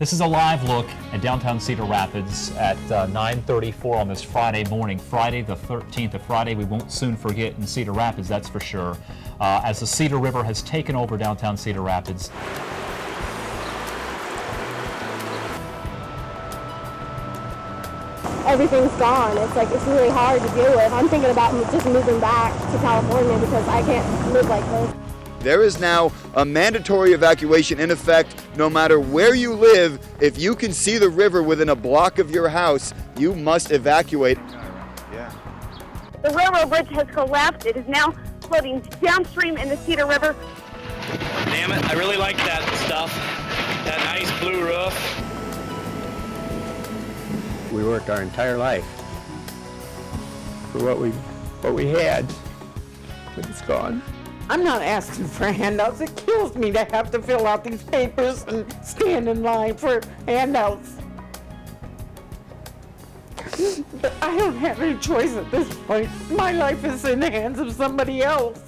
This is a live look at downtown Cedar Rapids at 9:34 on this Friday morning, Friday the 13th, a Friday we won't soon forget in Cedar Rapids, that's for sure, as the Cedar River has taken over downtown Cedar Rapids. Everything's gone. It's really hard to deal with. I'm thinking about just moving back to California because I can't live like this. There is now a mandatory evacuation in effect no matter where you live. If you can see the river within a block of your house, you must evacuate. Yeah. The railroad bridge has collapsed. It is now floating downstream in the Cedar River. Damn it, I really like that stuff. That nice blue roof. We worked our entire life for what we had, but it's gone. I'm not asking for handouts. It kills me to have to fill out these papers and stand in line for handouts. But I don't have any choice at this point. My life is in the hands of somebody else.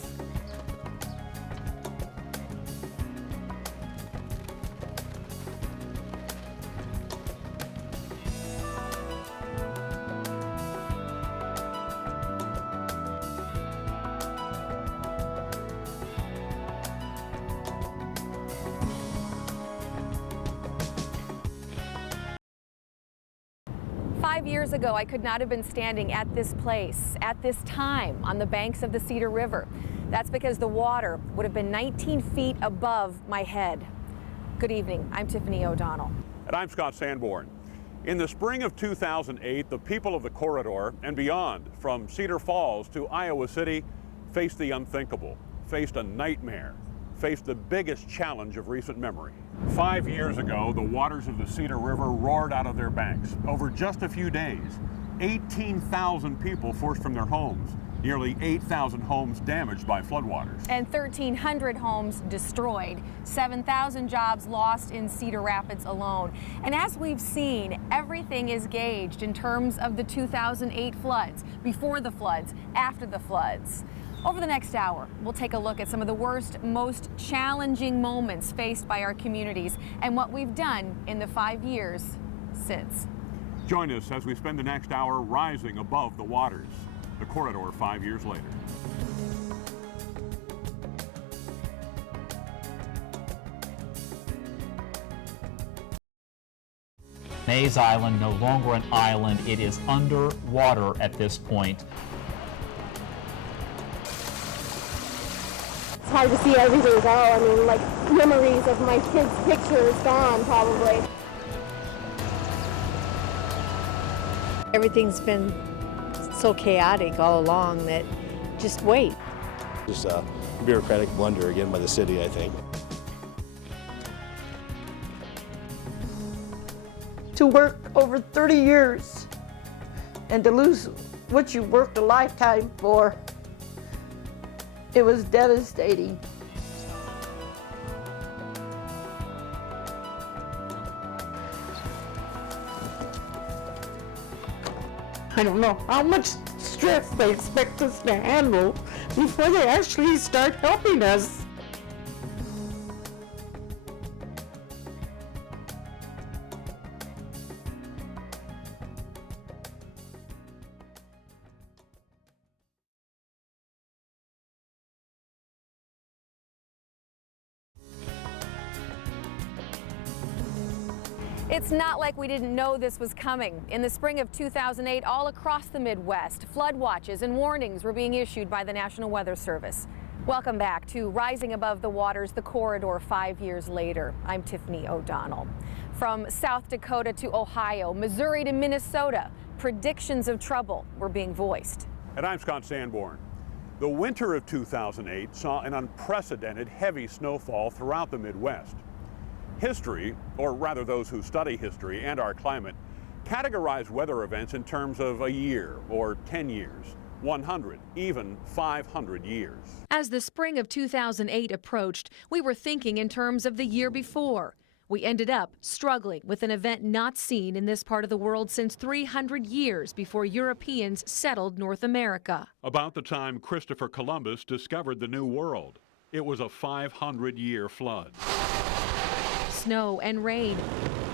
5 years ago, I could not have been standing at this place at this time on the banks of the Cedar River. That's because the water would have been 19 feet above my head. Good evening. I'm Tiffany O'Donnell. And I'm Scott Sanborn. In the spring of 2008, the people of the corridor and beyond, from Cedar Falls to Iowa City, faced the unthinkable, faced a nightmare, faced the biggest challenge of recent memory. 5 years ago, the waters of the Cedar River roared out of their banks. Over just a few days, 18,000 people forced from their homes, nearly 8,000 homes damaged by floodwaters. And 1,300 homes destroyed, 7,000 jobs lost in Cedar Rapids alone. And as we've seen, everything is gauged in terms of the 2008 floods, before the floods, after the floods. Over the next hour, we'll take a look at some of the worst, most challenging moments faced by our communities and what we've done in the 5 years since. Join us as we spend the next hour rising above the waters. The corridor 5 years later. Mays Island, no longer an island, it is underwater at this point. It's hard to see everything go. I mean, like, memories of my kids' pictures gone, probably. Everything's been so chaotic all along that just wait. Just a bureaucratic blunder again by the city, I think. To work over 30 years and to lose what you worked a lifetime for, it was devastating. I don't know how much stress they expect us to handle before they actually start helping us. It's not like we didn't know this was coming. In the spring of 2008, all across the Midwest, flood watches and warnings were being issued by the National Weather Service. Welcome back to Rising Above the Waters, the corridor 5 years later. I'm Tiffany O'Donnell. From South Dakota to Ohio, Missouri to Minnesota, predictions of trouble were being voiced. And I'm Scott Sanborn. The winter of 2008 saw an unprecedented heavy snowfall throughout the Midwest. History, or rather those who study history and our climate, categorize weather events in terms of a year or 10 years, 100, even 500 years. As the spring of 2008 approached, we were thinking in terms of the year before. We ended up struggling with an event not seen in this part of the world since 300 years before Europeans settled North America. About the time Christopher Columbus discovered the New World, it was a 500-year flood. Snow and rain.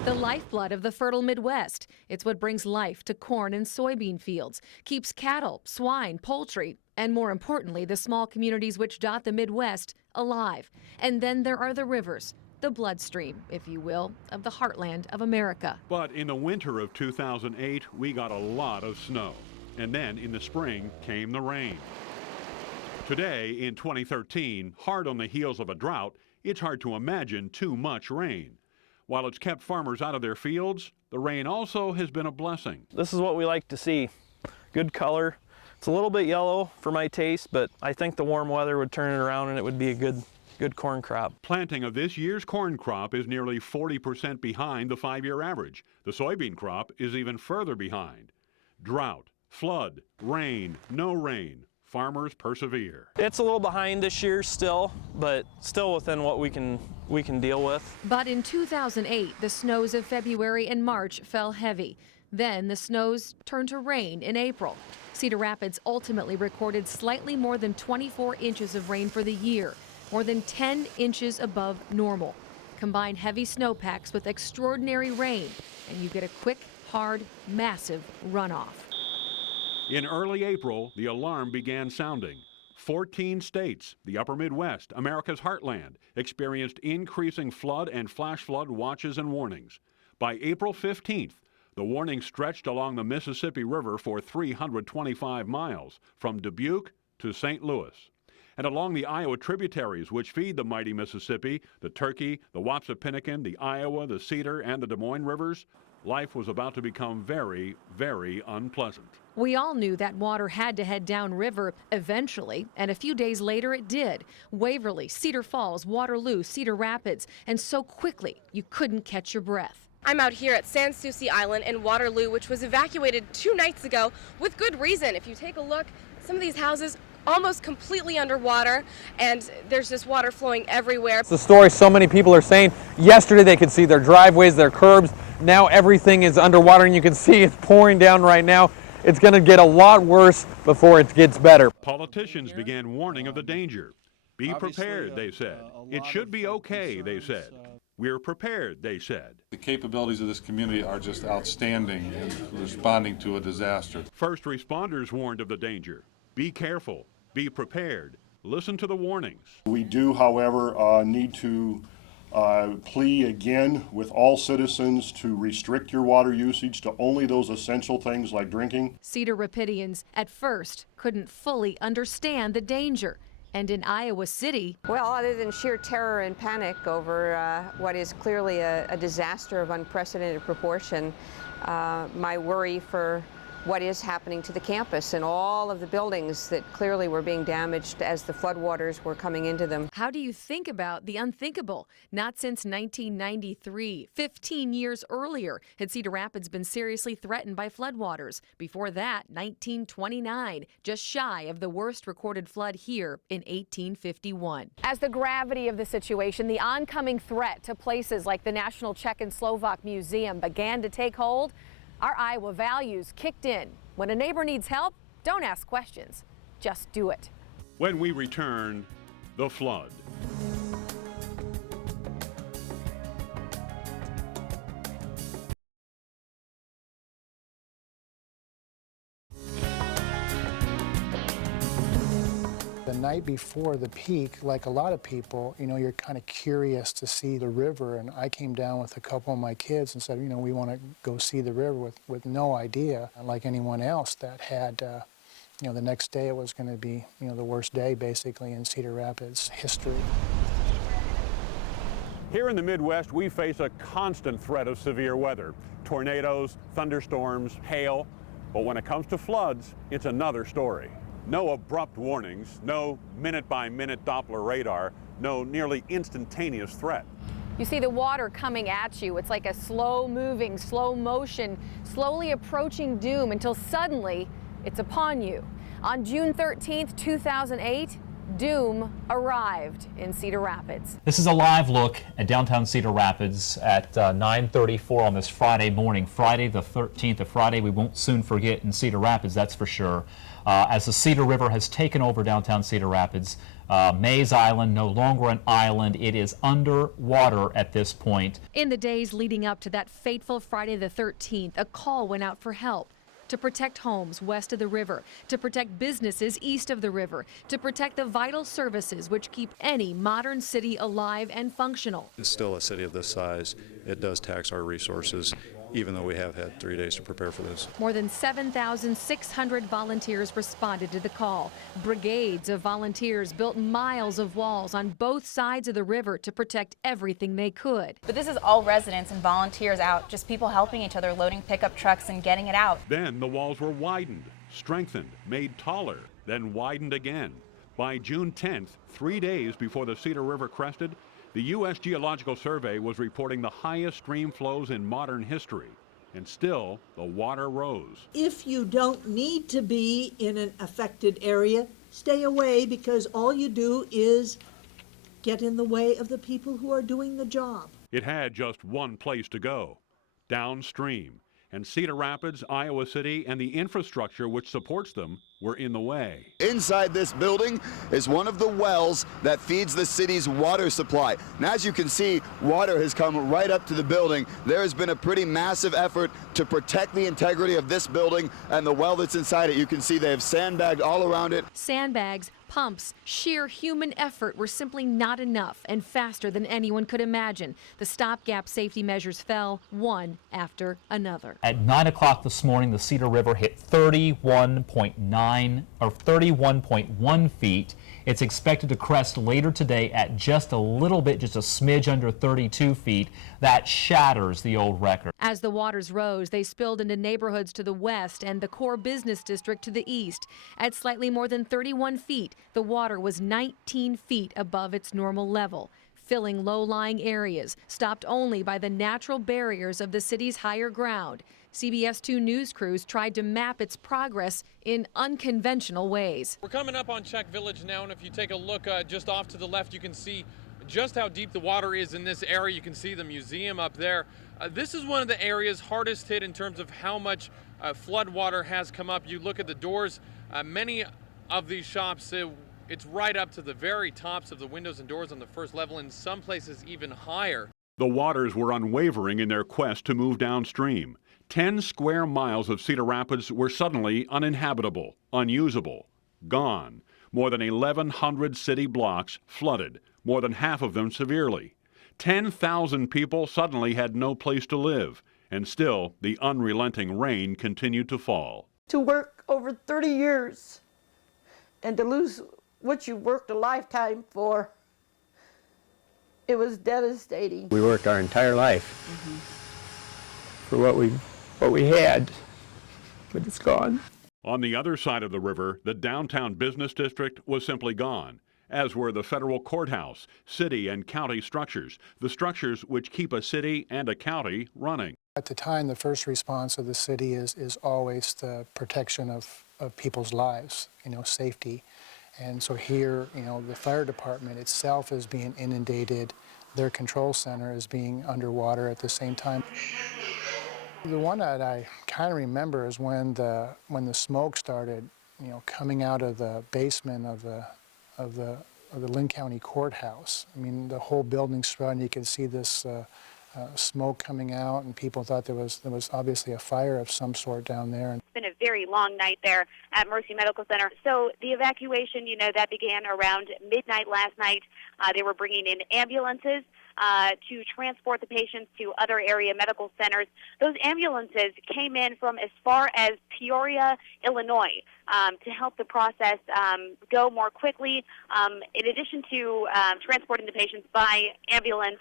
The lifeblood of the fertile Midwest. It's what brings life to corn and soybean fields, keeps cattle, swine, poultry, and more importantly, the small communities which dot the Midwest alive. And then there are the rivers, the bloodstream, if you will, of the heartland of America. But in the winter of 2008, we got a lot of snow. And then in the spring came the rain. Today, in 2013, hard on the heels of a drought, it's hard to imagine too much rain. While it's kept farmers out of their fields, the rain also has been a blessing. This is what we like to see. Good color. It's a little bit yellow for my taste, but I think the warm weather would turn it around and it would be a good corn crop. Planting of this year's corn crop is nearly 40% behind the 5-year average. The soybean crop is even further behind. Drought, flood, rain, no rain. Farmers persevere. It's a little behind this year still, but still within what we can deal with. But in 2008, the snows of February and March fell heavy. Then the snows turned to rain in April. Cedar Rapids ultimately recorded slightly more than 24 inches of rain for the year, more than 10 inches above normal. Combine heavy snowpacks with extraordinary rain, and you get a quick, hard, massive runoff. In early April, the alarm began sounding. 14 states, the upper Midwest, America's heartland, experienced increasing flood and flash flood watches and warnings. By April 15th, the warning stretched along the Mississippi River for 325 miles, from Dubuque to St. Louis. And along the Iowa tributaries which feed the mighty Mississippi, the Turkey, the Wapsipinicon, the Iowa, the Cedar, and the Des Moines rivers, life was about to become very, very unpleasant. We all knew that water had to head downriver eventually, and a few days later it did. Waverly, Cedar Falls, Waterloo, Cedar Rapids, and so quickly you couldn't catch your breath. I'm out here at Sans Souci Island in Waterloo, which was evacuated 2 nights ago with good reason. If you take a look, some of these houses almost completely underwater, and there's just water flowing everywhere. It's the story so many people are saying. Yesterday they could see their driveways, their curbs. Now everything is underwater, and you can see it's pouring down right now. It's going to get a lot worse before it gets better. Politicians began warning of the danger. Be prepared, they said. It should be okay, they said. We're prepared, they said. The capabilities of this community are just outstanding in responding to a disaster. First responders warned of the danger. Be careful, be prepared, listen to the warnings. We do, however, need to plea again with all citizens to restrict your water usage to only those essential things like drinking. Cedar Rapidians at first couldn't fully understand the danger. And in Iowa City, well, other than sheer terror and panic over what is clearly a disaster of unprecedented proportion, my worry for what is happening to the campus and all of the buildings that clearly were being damaged as the floodwaters were coming into them. How do you think about the unthinkable? Not since 1993. 15 years earlier had Cedar Rapids been seriously threatened by floodwaters. Before that, 1929, just shy of the worst recorded flood here in 1851. As the gravity of the situation, the oncoming threat to places like the National Czech and Slovak Museum began to take hold, our Iowa values kicked in. When a neighbor needs help, don't ask questions, just do it. When we return, the flood. The night before the peak, like a lot of people, you're kind of curious to see the river, and I came down with a couple of my kids and said, we want to go see the river with no idea, like anyone else, that had, the next day it was going to be, the worst day basically in Cedar Rapids history. Here in the Midwest, we face a constant threat of severe weather. Tornadoes, thunderstorms, hail. But when it comes to floods, it's another story. No abrupt warnings, no minute-by-minute Doppler radar, no nearly instantaneous threat. You see the water coming at you. It's like a slow-moving, slow motion, slowly approaching doom until suddenly it's upon you. On June 13th, 2008, doom arrived in Cedar Rapids. This is a live look at downtown Cedar Rapids at 9:34 on this Friday morning, Friday the 13th, a Friday we won't soon forget in Cedar Rapids, that's for sure. As the Cedar River has taken over downtown Cedar Rapids, Mays Island, no longer an island. It is underwater at this point. In the days leading up to that fateful Friday the 13th, a call went out for help to protect homes west of the river, to protect businesses east of the river, to protect the vital services which keep any modern city alive and functional. It's still a city of this size. It does tax our resources, even though we have had 3 days to prepare for this. More than 7,600 volunteers responded to the call. Brigades of volunteers built miles of walls on both sides of the river to protect everything they could. But this is all residents and volunteers out, just people helping each other, loading pickup trucks and getting it out. Then the walls were widened, strengthened, made taller, then widened again. By June 10th, 3 days before the Cedar River crested, the U.S. Geological Survey was reporting the highest stream flows in modern history, and still the water rose. If you don't need to be in an affected area, stay away, because all you do is get in the way of the people who are doing the job. It had just one place to go, downstream, and Cedar Rapids, Iowa City, and the infrastructure which supports them were in the way. Inside this building is one of the wells that feeds the city's water supply. And as you can see, water has come right up to the building. There has been a pretty massive effort to protect the integrity of this building and the well that's inside it. You can see they have sandbagged all around it. Sandbags, pumps, sheer human effort were simply not enough, and faster than anyone could imagine. The stopgap safety measures fell one after another. At 9 o'clock this morning, the Cedar River hit 31.1 feet. It's expected to crest later today at just a little bit, just a smidge under 32 feet. That shatters the old record. As the waters rose, they spilled into neighborhoods to the west and the core business district to the east. At slightly more than 31 feet, the water was 19 feet above its normal level, filling low-lying areas, stopped only by the natural barriers of the city's higher ground. CBS 2 news crews tried to map its progress in unconventional ways. We're coming up on Czech Village now, and if you take a look just off to the left, you can see just how deep the water is in this area. You can see the museum up there. This is one of the areas hardest hit in terms of how much flood water has come up. You look at the doors, many of these shops, it's right up to the very tops of the windows and doors on the first level, in some places even higher. The waters were unwavering in their quest to move downstream. 10 square miles of Cedar Rapids were suddenly uninhabitable, unusable, gone. More than 1,100 city blocks flooded, more than half of them severely. 10,000 people suddenly had no place to live, and still the unrelenting rain continued to fall. To work over 30 years and to lose what you worked a lifetime for, it was devastating. We worked our entire life for what we had, but it's gone. On the other side of the river, the downtown business district was simply gone, as were the federal courthouse, city and county structures, the structures which keep a city and a county running. At the time, the first response of the city is always the protection of people's lives, safety. And so here, the fire department itself is being inundated. Their control center is being underwater at the same time. The one that I kind of remember is when the smoke started, coming out of the basement of the Lynn County Courthouse. I mean, the whole building surrounded. You could see this smoke coming out, and people thought there was obviously a fire of some sort down there. It's been a very long night there at Mercy Medical Center. So the evacuation, that began around midnight last night. They were bringing in ambulances to transport the patients to other area medical centers. Those ambulances came in from as far as Peoria, Illinois, to help the process go more quickly. In addition to transporting the patients by ambulance,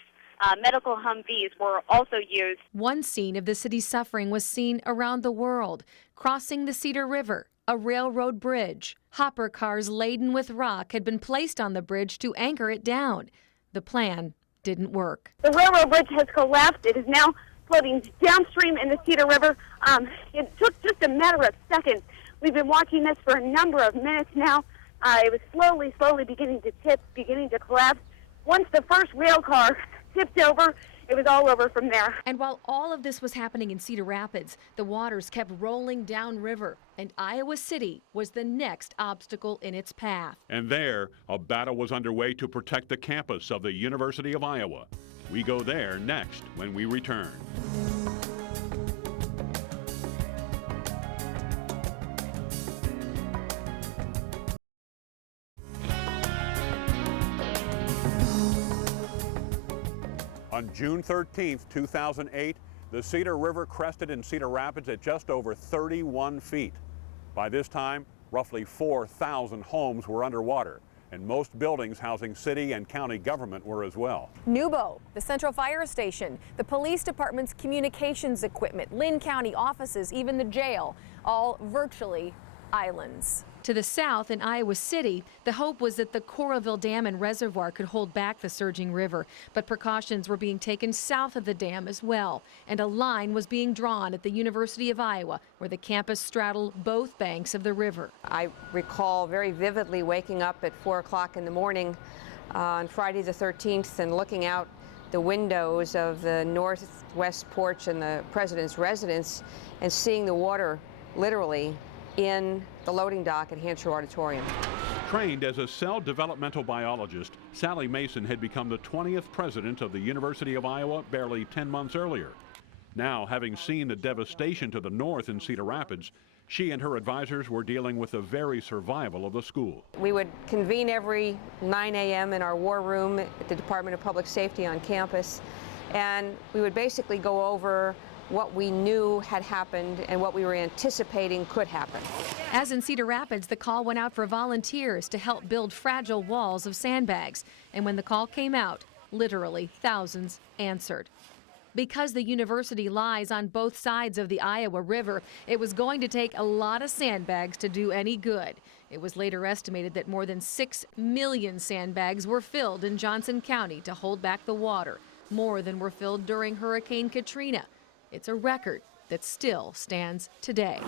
medical Humvees were also used. One scene of the city's suffering was seen around the world, crossing the Cedar River, a railroad bridge. Hopper cars laden with rock had been placed on the bridge to anchor it down. The plan didn't work. The railroad bridge has collapsed. It is now floating downstream in the Cedar River. It took just a matter of seconds. We've been watching this for a number of minutes now. It was slowly beginning to tip, beginning to collapse. Once the first rail car tipped over, it was all over from there. And while all of this was happening in Cedar Rapids, the waters kept rolling downriver, and Iowa City was the next obstacle in its path. And there, a battle was underway to protect the campus of the University of Iowa. We go there next when we return. On June 13th, 2008, the Cedar River crested in Cedar Rapids at just over 31 feet. By this time, roughly 4,000 homes were underwater, and most buildings housing city and county government were as well. Nubo, the Central Fire Station, the police department's communications equipment, Lynn County offices, even the jail, all virtually islands. To the south in Iowa City, the hope was that the Coralville Dam and reservoir could hold back the surging river, but precautions were being taken south of the dam as well, and a line was being drawn at the University of Iowa, where the campus straddled both banks of the river. I recall very vividly waking up at 4 o'clock in the morning on Friday the 13th and looking out the windows of the northwest porch and the president's residence and seeing the water literally in the loading dock at Hanshaw Auditorium. Trained as a cell developmental biologist, Sally Mason had become the 20th president of the University of Iowa barely 10 months earlier. Now, having seen the devastation to the north in Cedar Rapids, she and her advisors were dealing with the very survival of the school. We would convene every 9 a.m. in our war room at the Department of Public Safety on campus, and we would basically go over what we knew had happened and what we were anticipating could happen. As in Cedar Rapids, the call went out for volunteers to help build fragile walls of sandbags. And when the call came out, literally thousands answered. Because the university lies on both sides of the Iowa River, it was going to take a lot of sandbags to do any good. It was later estimated that more than 6 million sandbags were filled in Johnson County to hold back the water, more than were filled during Hurricane Katrina. It's a record that still stands today.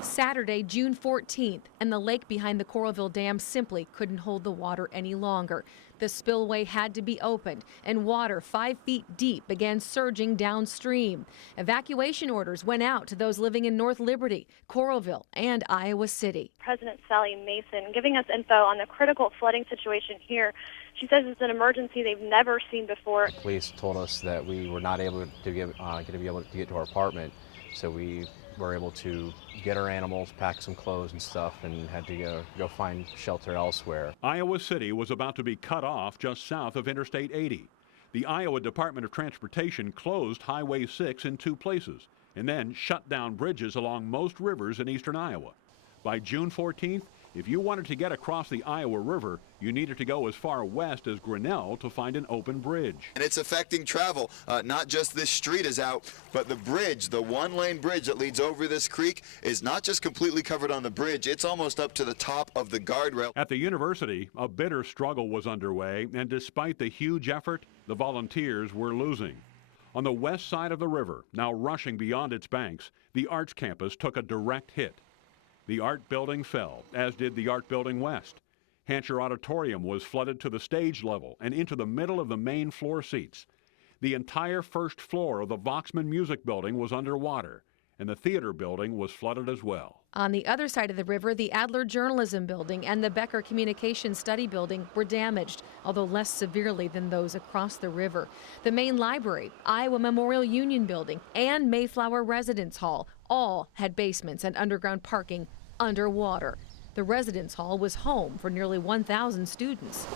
Saturday, June 14th, and the lake behind the Coralville Dam simply couldn't hold the water any longer. The spillway had to be opened, and water 5 feet deep began surging downstream. Evacuation orders went out to those living in North Liberty, Coralville, and Iowa City. President Sally Mason giving us info on the critical flooding situation here. She says it's an emergency they've never seen before. The police told us that we were not able to be able to get to our apartment, so we were able to get our animals, pack some clothes and stuff, and had to go find shelter elsewhere. Iowa City was about to be cut off just south of Interstate 80. The Iowa Department of Transportation closed Highway 6 in 2 places and then shut down bridges along most rivers in eastern Iowa. By June 14th, if you wanted to get across the Iowa River, you needed to go as far west as Grinnell to find an open bridge. And it's affecting travel. Not just this street is out, but the bridge, the one-lane bridge that leads over this creek, is not just completely covered on the bridge, it's almost up to the top of the guardrail. At the university, a bitter struggle was underway, and despite the huge effort, the volunteers were losing. On the west side of the river, now rushing beyond its banks, the Arts campus took a direct hit. The art building fell, as did the art building west. Hanshaw Auditorium was flooded to the stage level and into the middle of the main floor seats. The entire first floor of the Voxman Music Building was underwater, and the theater building was flooded as well. On the other side of the river, the Adler Journalism Building and the Becker Communications Study Building were damaged, although less severely than those across the river. The main library, Iowa Memorial Union Building, and Mayflower Residence Hall all had basements and underground parking underwater. The residence hall was home for nearly 1,000 students.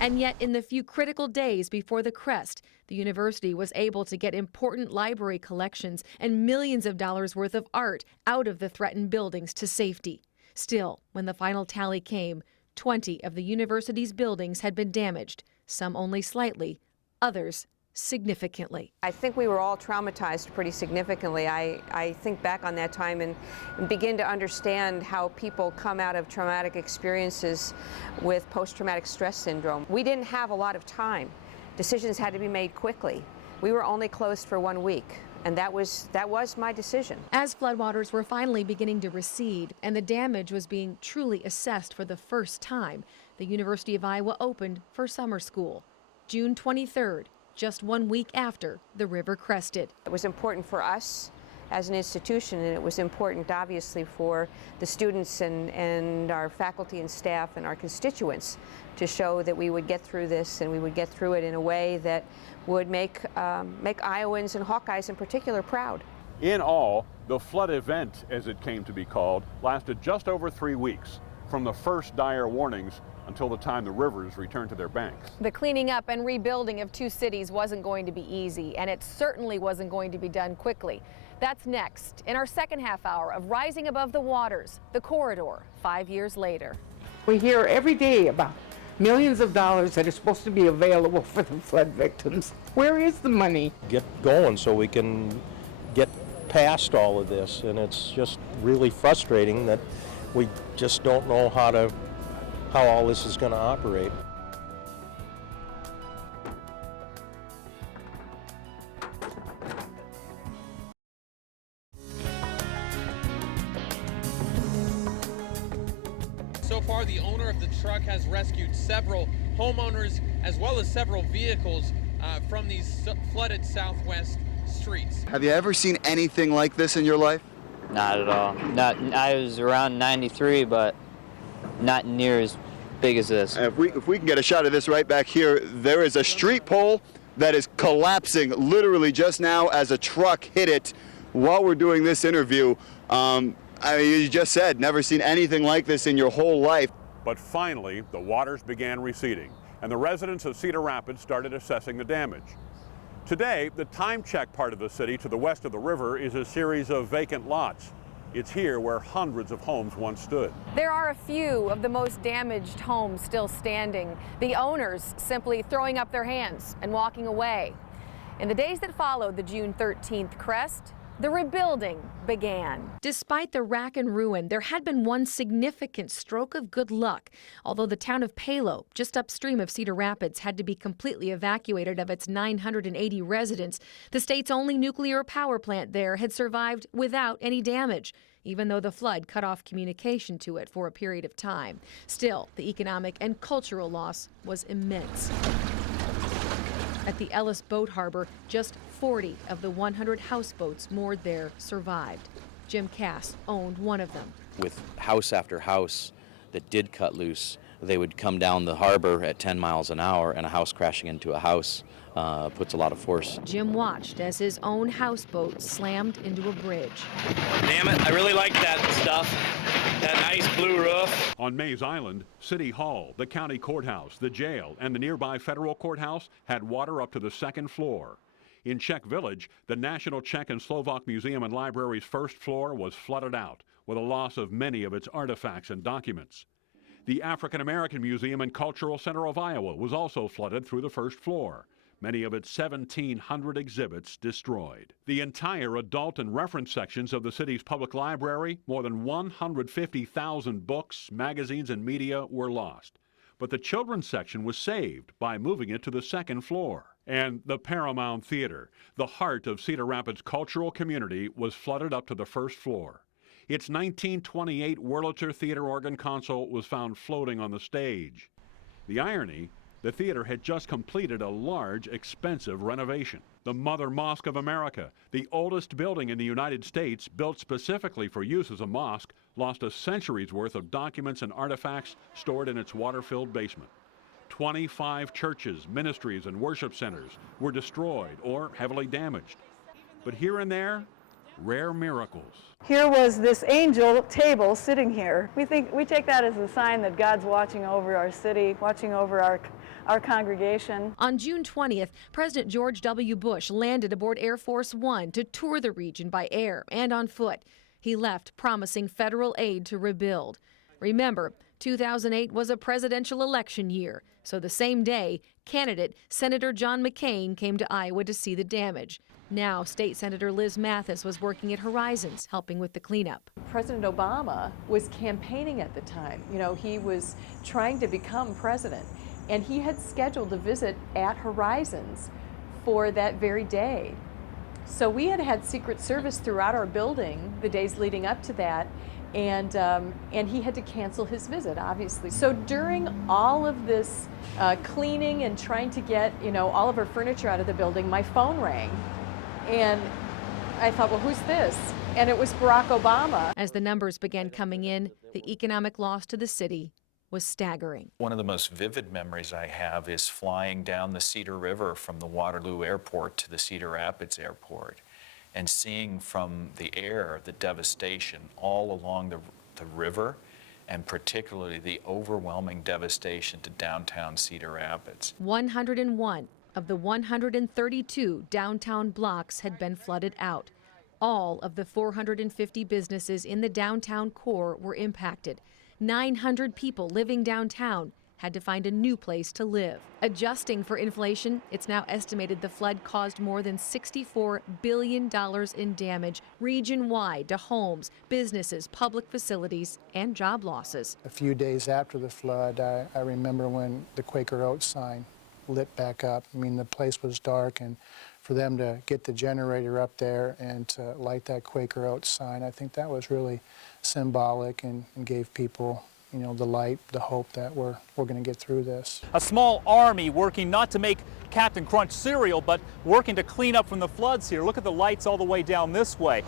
And yet, in the few critical days before the crest, the university was able to get important library collections and millions of dollars worth of art out of the threatened buildings to safety. Still, when the final tally came, 20 of the university's buildings had been damaged, some only slightly, others significantly. I think we were all traumatized pretty significantly. I think back on that time and begin to understand how people come out of traumatic experiences with post-traumatic stress syndrome. We didn't have a lot of time. Decisions had to be made quickly. We were only closed for 1 week, and that was my decision. As floodwaters were finally beginning to recede and the damage was being truly assessed for the first time, the University of Iowa opened for summer school. June 23rd, just 1 week after the river crested. It was important for us as an institution, and it was important obviously for the students and our faculty and staff and our constituents to show that we would get through this, and we would get through it in a way that would make Iowans and Hawkeyes in particular proud. In all, the flood event, as it came to be called, lasted just over 3 weeks, from the first dire warnings until the time the rivers returned to their banks. The cleaning up and rebuilding of two cities wasn't going to be easy, and it certainly wasn't going to be done quickly. That's next in our second half hour of Rising Above the Waters, the Corridor, 5 years later. We hear every day about millions of dollars that are supposed to be available for the flood victims. Where is the money? Get going so we can get past all of this, and it's just really frustrating that we just don't know how all this is going to operate. So far, the owner of the truck has rescued several homeowners as well as several vehicles from these flooded southwest streets. Have you ever seen anything like this in your life? Not at all. I was around 93, but not near as big as this. If we can get a shot of this right back here, there is a street pole that is collapsing literally just now as a truck hit it while we're doing this interview. You just said never seen anything like this in your whole life. But finally, the waters began receding, and the residents of Cedar Rapids started assessing the damage. Today, the time check part of the city to the west of the river is a series of vacant lots. It's here where hundreds of homes once stood. There are a few of the most damaged homes still standing, the owners simply throwing up their hands and walking away. In the days that followed the June 13th crest, the rebuilding began. Despite the rack and ruin, there had been one significant stroke of good luck. Although the town of Palo, just upstream of Cedar Rapids, had to be completely evacuated of its 980 residents, the state's only nuclear power plant there had survived without any damage, even though the flood cut off communication to it for a period of time. Still, the economic and cultural loss was immense. At the Ellis Boat Harbor, just 40 of the 100 houseboats moored there survived. Jim Cass owned one of them. With house after house that did cut loose, they would come down the harbor at 10 miles an hour, and a house crashing into a house puts a lot of force. Jim watched as his own houseboat slammed into a bridge. Damn it, I really like that stuff. That nice blue roof. On Mays Island, City Hall, the county courthouse, the jail, and the nearby federal courthouse had water up to the second floor. In Czech Village, the National Czech and Slovak Museum and Library's first floor was flooded out, with a loss of many of its artifacts and documents. The African American Museum and Cultural Center of Iowa was also flooded through the first floor. Many of its 1,700 exhibits destroyed. The entire adult and reference sections of the city's public library, more than 150,000 books, magazines, and media were lost. But the children's section was saved by moving it to the second floor. And the Paramount Theater, the heart of Cedar Rapids' cultural community, was flooded up to the first floor. Its 1928 Wurlitzer theater organ console was found floating on the stage. The irony, the theater had just completed a large, expensive renovation. The Mother Mosque of America, the oldest building in the United States, built specifically for use as a mosque, lost a century's worth of documents and artifacts stored in its water-filled basement. 25 churches, ministries, and worship centers were destroyed or heavily damaged. But here and there, rare miracles. Here was this angel table sitting here. We take that as a sign that God's watching over our city, watching over our congregation. On June 20th, President George W. Bush landed aboard Air Force One to tour the region by air and on foot. He left promising federal aid to rebuild. Remember, 2008 was a presidential election year, so the same day, candidate Senator John McCain came to Iowa to see the damage. Now, State Senator Liz Mathis was working at Horizons, helping with the cleanup. President Obama was campaigning at the time. You know, he was trying to become president, and he had scheduled a visit at Horizons for that very day. So we had had Secret Service throughout our building the days leading up to that, and he had to cancel his visit, obviously. So during all of this cleaning and trying to get, all of our furniture out of the building, my phone rang, and I thought, well, who's this? And it was Barack Obama. As the numbers began coming in, the economic loss to the city was staggering. One of the most vivid memories I have is flying down the Cedar River from the Waterloo Airport to the Cedar Rapids Airport and seeing from the air the devastation all along the river, and particularly the overwhelming devastation to downtown Cedar Rapids. 101 of the 132 downtown blocks had been flooded out. All of the 450 businesses in the downtown core were impacted. 900 people living downtown had to find a new place to live. Adjusting for inflation, it's now estimated the flood caused more than $64 billion in damage region-wide to homes, businesses, public facilities, and job losses. A few days after the flood, I remember when the Quaker Oats sign lit back up. I mean, the place was dark, and for them to get the generator up there and to light that Quaker Oats sign, I think that was really symbolic and gave people, the light, the hope that we're going to get through this. A small army working not to make Captain Crunch cereal, but working to clean up from the floods here. Look at the lights all the way down this way.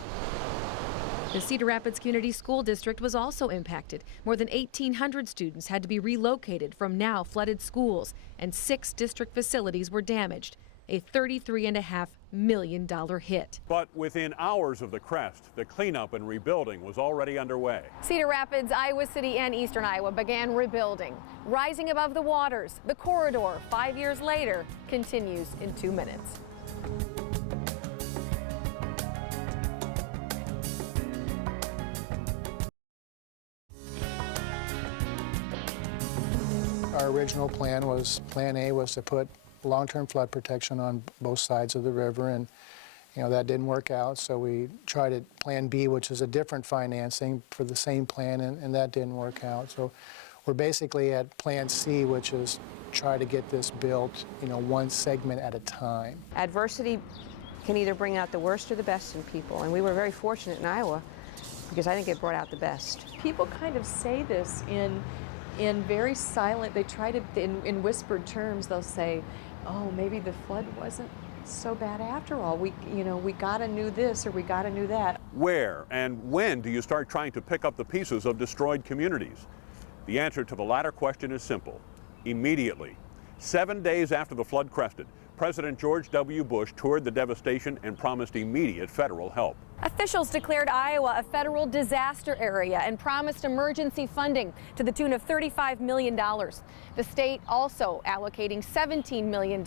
The Cedar Rapids Community School District was also impacted. More than 1,800 students had to be relocated from now flooded schools, and 6 district facilities were damaged. A $33.5 million hit. But within hours of the crest, the cleanup and rebuilding was already underway. Cedar Rapids, Iowa City, and eastern Iowa began rebuilding. Rising above the waters, the corridor 5 years later continues in 2 minutes. Our original plan A was to put long-term flood protection on both sides of the river, and that didn't work out, so we tried plan B, which is a different financing for the same plan, and that didn't work out. So we're basically at plan C, which is try to get this built, one segment at a time. Adversity can either bring out the worst or the best in people, and we were very fortunate in Iowa because I think it brought out the best. People kind of say this in very silent, they try to, in whispered terms, they'll say, oh, maybe the flood wasn't so bad after all. We gotta knew this or we gotta knew that. Where and when do you start trying to pick up the pieces of destroyed communities? The answer to the latter question is simple: immediately. 7 days after the flood crested, President George W. Bush toured the devastation and promised immediate federal help. Officials declared Iowa a federal disaster area and promised emergency funding to the tune of $35 million. The state also allocating $17 million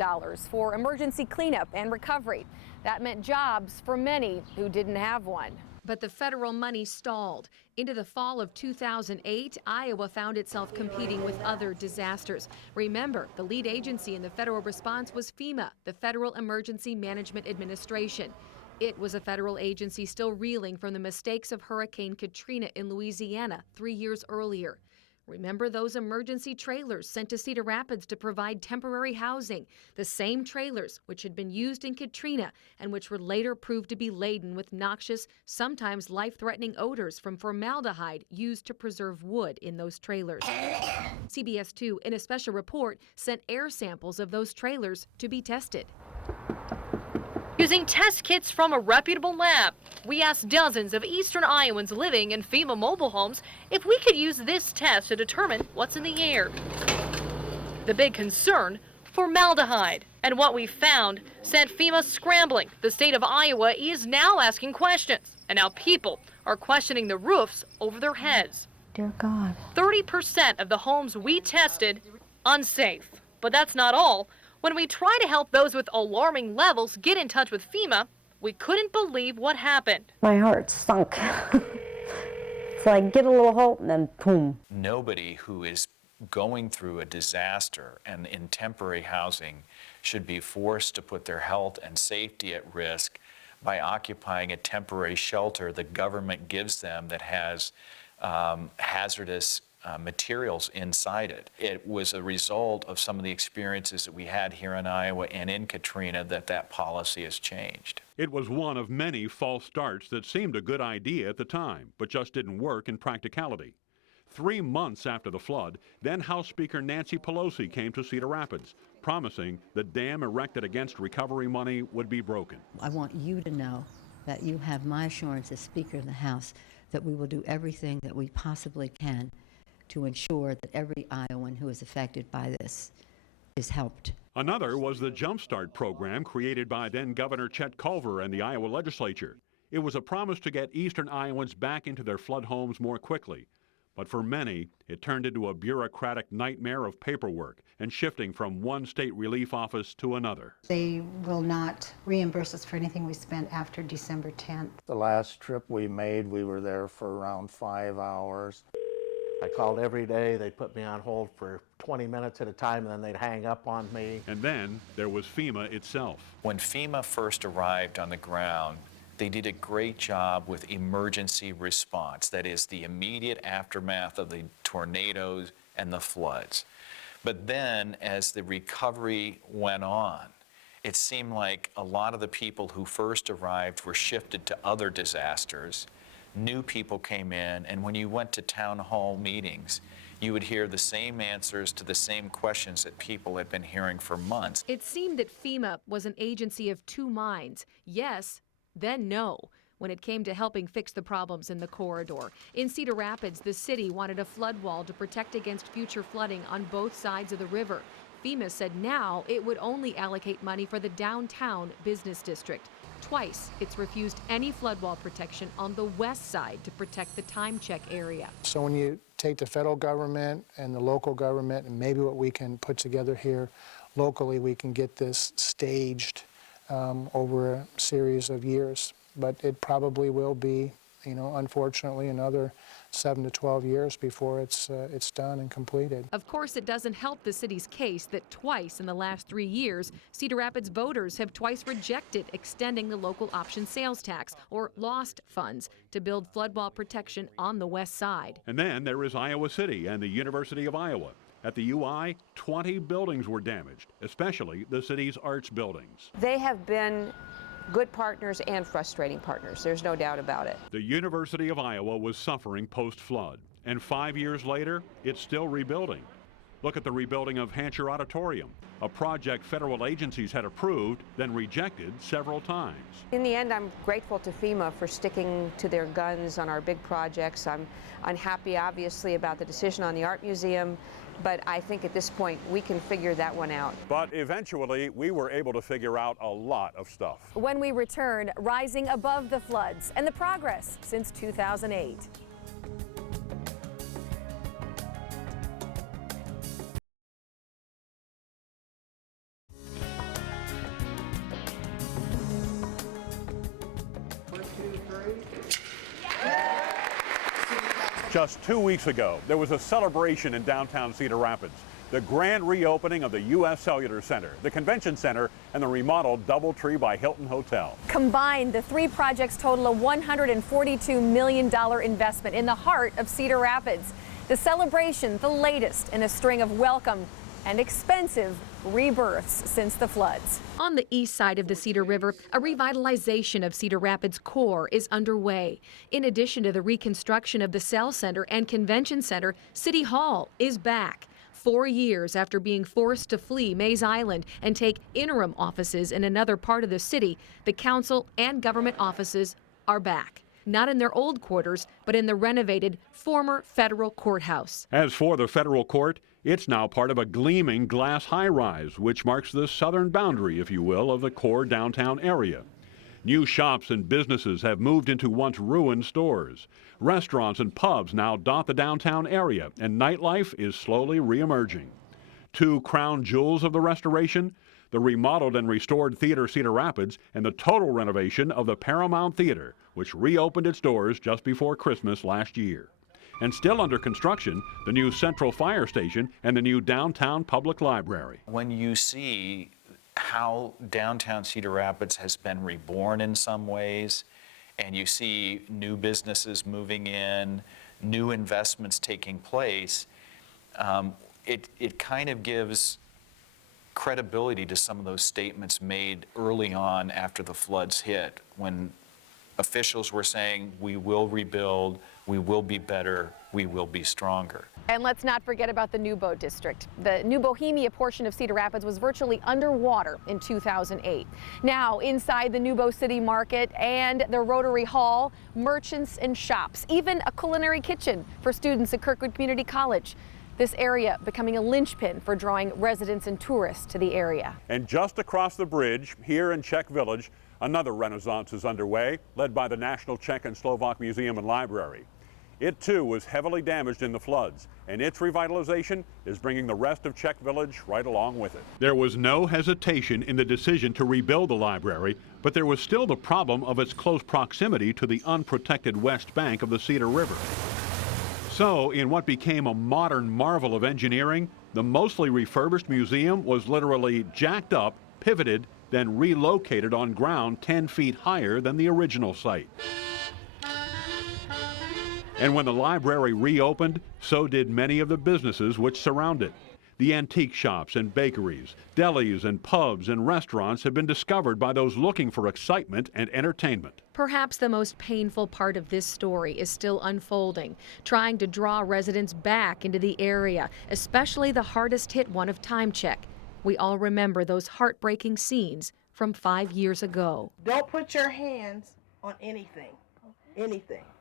for emergency cleanup and recovery. That meant jobs for many who didn't have one. But the federal money stalled. Into the fall of 2008, Iowa found itself competing with other disasters. Remember, the lead agency in the federal response was FEMA, the Federal Emergency Management Administration. It was a federal agency still reeling from the mistakes of Hurricane Katrina in Louisiana 3 years earlier. Remember those emergency trailers sent to Cedar Rapids to provide temporary housing? The same trailers which had been used in Katrina and which were later proved to be laden with noxious, sometimes life-threatening odors from formaldehyde used to preserve wood in those trailers. CBS 2, in a special report, sent air samples of those trailers to be tested. Using test kits from a reputable lab, we asked dozens of eastern Iowans living in FEMA mobile homes if we could use this test to determine what's in the air. The big concern, formaldehyde. And what we found sent FEMA scrambling. The state of Iowa is now asking questions, and now people are questioning the roofs over their heads. Dear God. 30% of the homes we tested, unsafe. But that's not all. When we try to help those with alarming levels get in touch with FEMA, we couldn't believe what happened. My heart sunk. It's like, get a little hope and then boom. Nobody who is going through a disaster and in temporary housing should be forced to put their health and safety at risk by occupying a temporary shelter the government gives them that has hazardous materials inside it. It was a result of some of the experiences that we had here in Iowa and in Katrina that policy has changed. It was one of many false starts that seemed a good idea at the time, but just didn't work in practicality. 3 months after the flood, then House Speaker Nancy Pelosi came to Cedar Rapids, promising the dam erected against recovery money would be broken. I want you to know that you have my assurance as Speaker of the House that we will do everything that we possibly can to ensure that every Iowan who is affected by this is helped. Another was the Jump Start program created by then Governor Chet Culver and the Iowa legislature. It was a promise to get eastern Iowans back into their flood homes more quickly. But for many, it turned into a bureaucratic nightmare of paperwork and shifting from one state relief office to another. They will not reimburse us for anything we spent after December 10th. The last trip we made, we were there for around 5 hours. I called every day. They'd put me on hold for 20 minutes at a time, and then they'd hang up on me. And then there was FEMA itself. When FEMA first arrived on the ground, they did a great job with emergency response. That is, the immediate aftermath of the tornadoes and the floods. But then, as the recovery went on, it seemed like a lot of the people who first arrived were shifted to other disasters. New people came in, and when you went to town hall meetings, you would hear the same answers to the same questions that people had been hearing for months. It seemed that FEMA was an agency of two minds. Yes, then no, when it came to helping fix the problems in the corridor. In Cedar Rapids, the city wanted a flood wall to protect against future flooding on both sides of the river. FEMA said now it would only allocate money for the downtown business district. Twice, it's refused any flood wall protection on the west side to protect the time check area. So when you take the federal government and the local government and maybe what we can put together here locally, we can get this staged over a series of years. But it probably will be, you know, unfortunately another 7 to 12 years before it's done and completed. Of course, it doesn't help the city's case that twice in the last 3 years, Cedar Rapids voters have twice rejected extending the local option sales tax, or lost funds, to build flood wall protection on the west side. And then there is Iowa City and the University of Iowa. At the UI, 20 buildings were damaged, especially the city's arts buildings. They have been good partners and frustrating partners. There's no doubt about it. The University of Iowa was suffering post-flood, and 5 years later, it's still rebuilding. Look at the rebuilding of Hancher Auditorium, a project federal agencies had approved, then rejected several times. In the end, I'm grateful to FEMA for sticking to their guns on our big projects. I'm unhappy, obviously, about the decision on the Art Museum, but I think at this point we can figure that one out. But eventually, we were able to figure out a lot of stuff. When we return, rising above the floods and the progress since 2008. Just 2 weeks ago, there was a celebration in downtown Cedar Rapids. The grand reopening of the U.S. Cellular Center, the Convention Center, and the remodeled DoubleTree by Hilton Hotel. Combined, the three projects total a $142 million investment in the heart of Cedar Rapids. The celebration, the latest in a string of welcome and expensive rebirths since the floods. On the east side of the Cedar River, a revitalization of Cedar Rapids core is underway. In addition to the reconstruction of the Cell Center and Convention Center, City Hall is back. 4 years after being forced to flee Mays Island and take interim offices in another part of the city, the council and government offices are back. Not in their old quarters, but in the renovated former federal courthouse. As for the federal court, it's now part of a gleaming glass high-rise, which marks the southern boundary, if you will, of the core downtown area. New shops and businesses have moved into once ruined stores. Restaurants and pubs now dot the downtown area, and nightlife is slowly re-emerging. Two crown jewels of the restoration: the remodeled and restored Theater Cedar Rapids and the total renovation of the Paramount Theater, which reopened its doors just before Christmas last year. And still under construction, the new Central Fire Station and the new downtown public library. When you see how downtown Cedar Rapids has been reborn in some ways, and you see new businesses moving in, new investments taking place, it kind of gives credibility to some of those statements made early on after the floods hit, when officials were saying, we will rebuild, we will be better, we will be stronger. And let's not forget about the New Bow District. The New Bohemia portion of Cedar Rapids was virtually underwater in 2008. Now, inside the New Bow City Market and the Rotary Hall, merchants and shops, even a culinary kitchen for students at Kirkwood Community College. This area becoming a linchpin for drawing residents and tourists to the area. And just across the bridge, here in Czech Village, another renaissance is underway, led by the National Czech and Slovak Museum and Library. It too was heavily damaged in the floods, and its revitalization is bringing the rest of Czech Village right along with it. There was no hesitation in the decision to rebuild the library, but there was still the problem of its close proximity to the unprotected west bank of the Cedar River. So, in what became a modern marvel of engineering, the mostly refurbished museum was literally jacked up, pivoted, then relocated on ground 10 feet higher than the original site. And when the library reopened, so did many of the businesses which surround it. The antique shops and bakeries, delis and pubs and restaurants have been discovered by those looking for excitement and entertainment. Perhaps the most painful part of this story is still unfolding, trying to draw residents back into the area, especially the hardest hit one of time check. We all remember those heartbreaking scenes from 5 years ago. Don't put your hands on anything.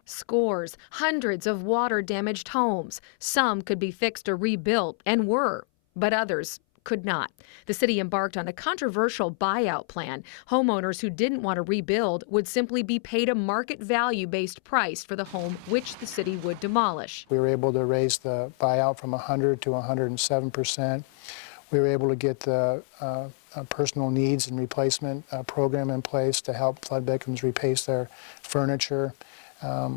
Scores, hundreds of water-damaged homes. Some could be fixed or rebuilt, and were, but others could not. The city embarked on a controversial buyout plan. Homeowners who didn't want to rebuild would simply be paid a market value-based price for the home which the city would demolish. We were able to raise the buyout from 100 to 107%. We were able to get the personal needs and replacement program in place to help flood victims replace their furniture.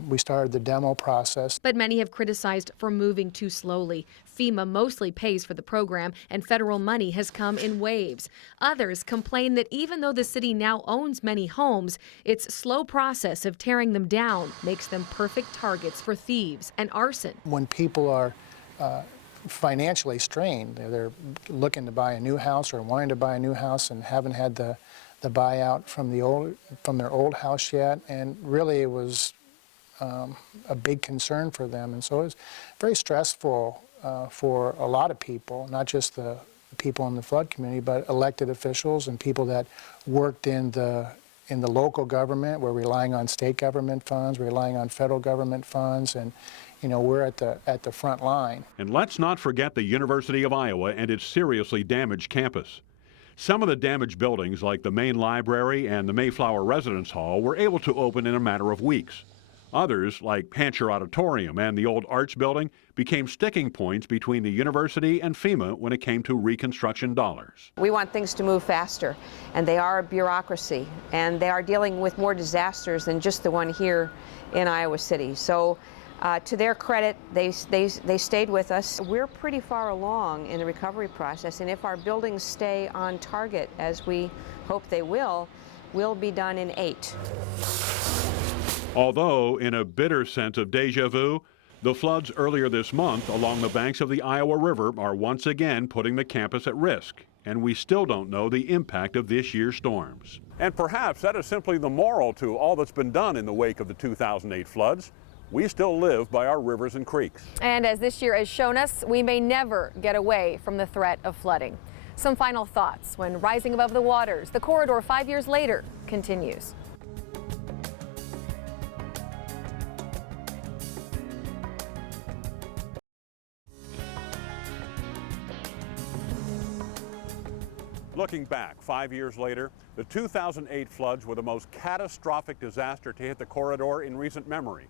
We started the demo process. But many have criticized for moving too slowly. FEMA mostly pays for the program, and federal money has come in waves. Others complain that even though the city now owns many homes, its slow process of tearing them down makes them perfect targets for thieves and arson. When people are financially strained, they're looking to buy a new house or wanting to buy a new house and haven't had the buyout from their old house yet, and really it was a big concern for them, and so it was very stressful for a lot of people, not just the people in the flood community, but elected officials and people that worked in the local government. We're relying on state government funds, we're relying on federal government funds, and we're at the front line. And let's not forget the University of Iowa and its seriously damaged campus. Some of the damaged buildings, like the main library and the Mayflower Residence Hall, were able to open in a matter of weeks. Others, like Pancher Auditorium and the old Arts Building, became sticking points between the university and FEMA when it came to reconstruction dollars. We want things to move faster, and they are a bureaucracy, and they are dealing with more disasters than just the one here in Iowa City. So to their credit, they stayed with us. We're pretty far along in the recovery process, and if our buildings stay on target, as we hope they will, we'll be done in 8. Although, in a bitter sense of deja vu, the floods earlier this month along the banks of the Iowa River are once again putting the campus at risk, and we still don't know the impact of this year's storms. And perhaps that is simply the moral to all that's been done in the wake of the 2008 floods. We still live by our rivers and creeks. And as this year has shown us, we may never get away from the threat of flooding. Some final thoughts when Rising Above the Waters, the corridor 5 years later, continues. Looking back 5 years later, the 2008 floods were the most catastrophic disaster to hit the corridor in recent memory.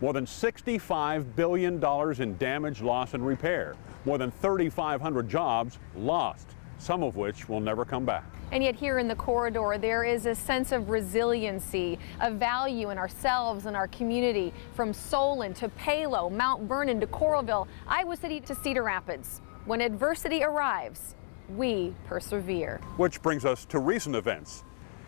More than $65 billion in damage, loss, and repair. More than 3,500 jobs lost, some of which will never come back. And yet here in the corridor, there is a sense of resiliency, a value in ourselves and our community, from Solon to Palo, Mount Vernon to Coralville, Iowa City to Cedar Rapids. When adversity arrives, we persevere. Which brings us to recent events.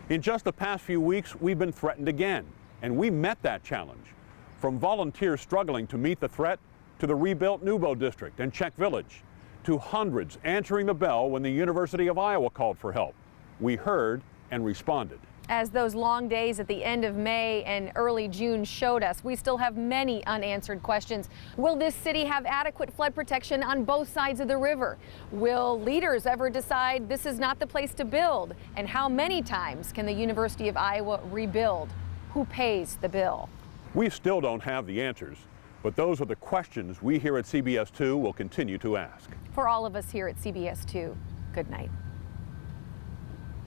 In just the past few weeks, we've been threatened again, and we met that challenge. From volunteers struggling to meet the threat, to the rebuilt Nubo District and Czech Village, to hundreds answering the bell when the University of Iowa called for help. We heard and responded. As those long days at the end of May and early June showed us, we still have many unanswered questions. Will this city have adequate flood protection on both sides of the river? Will leaders ever decide this is not the place to build? And how many times can the University of Iowa rebuild? Who pays the bill? We still don't have the answers, but those are the questions we here at CBS 2 will continue to ask. For all of us here at CBS 2, good night.